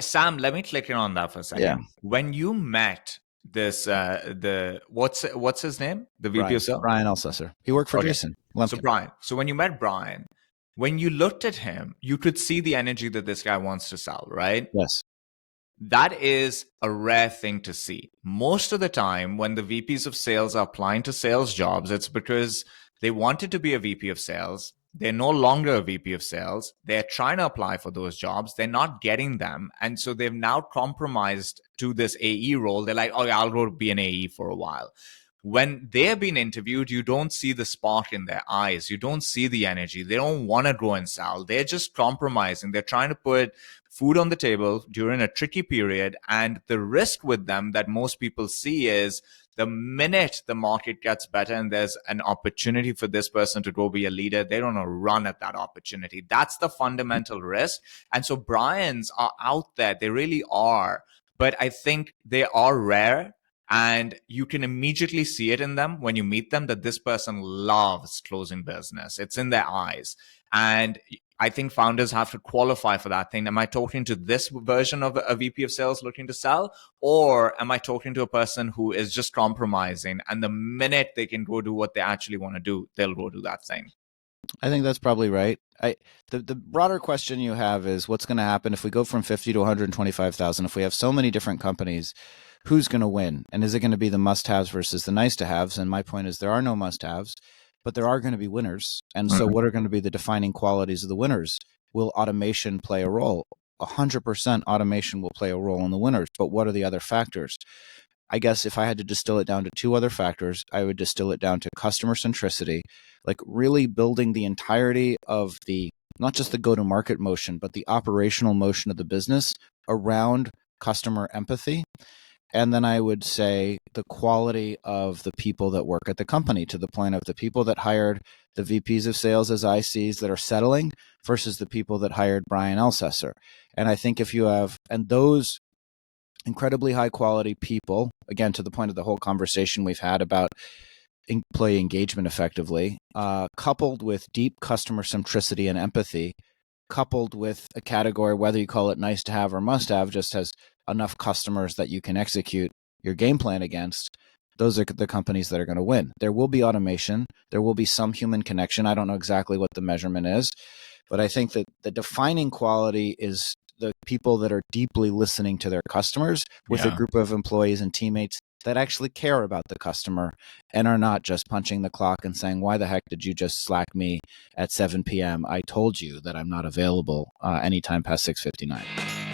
Sam, let me click in on that for a second. Yeah. When you met this, what's his name? The VP of sales? Brian Alcesser. He worked for Okay. Jason So Lumpkin. Brian, so when you met Brian, when you looked at him, you could see the energy that this guy wants to sell, right? Yes. That is a rare thing to see. Most of the time, when the VPs of sales are applying to sales jobs, it's because they wanted to be a VP of sales. They're no longer a VP of sales. They're trying to apply for those jobs. They're not getting them. And so they've now compromised to this AE role. They're like, oh, yeah, I'll go be an AE for a while. When they're being interviewed, you don't see the spark in their eyes. You don't see the energy. They don't want to go and sell. They're just compromising. They're trying to put food on the table during a tricky period. And the risk with them that most people see is the minute the market gets better and there's an opportunity for this person to go be a leader, they don't run at that opportunity. That's the fundamental risk. And so Brian's are out there. They really are. But I think they are rare. And you can immediately see it in them when you meet them that this person loves closing business. It's in their eyes. And I think founders have to qualify for that thing. Am I talking to this version of a VP of sales looking to sell? Or am I talking to a person who is just compromising? And the minute they can go do what they actually want to do, they'll go do that thing. I think that's probably right. The broader question you have is what's going to happen if we go from 50 to 125,000? If we have so many different companies, who's going to win? And is it going to be the must-haves versus the nice-to-haves? And my point is there are no must-haves, but there are going to be winners. And so what are going to be the defining qualities of the winners? Will automation play a role? 100% automation will play a role in the winners, but what are the other factors? I guess if I had to distill it down to two other factors, I would distill it down to customer centricity, like really building the entirety of the, not just the go-to-market motion, but the operational motion of the business around customer empathy. And then I would say the quality of the people that work at the company, to the point of the people that hired the VPs of sales as ICs that are settling versus the people that hired Brian Alcesser. And I think if you have, and those incredibly high quality people, again, to the point of the whole conversation we've had about employee engagement effectively, coupled with deep customer centricity and empathy, coupled with a category, whether you call it nice to have or must have, just has enough customers that you can execute your game plan against, those are the companies that are going to win. There will be automation. There will be some human connection. I don't know exactly what the measurement is, but I think that the defining quality is the people that are deeply listening to their customers with a group of employees and teammates that actually care about the customer and are not just punching the clock and saying, why the heck did you just Slack me at 7 p.m.? I told you that I'm not available anytime past 6:59.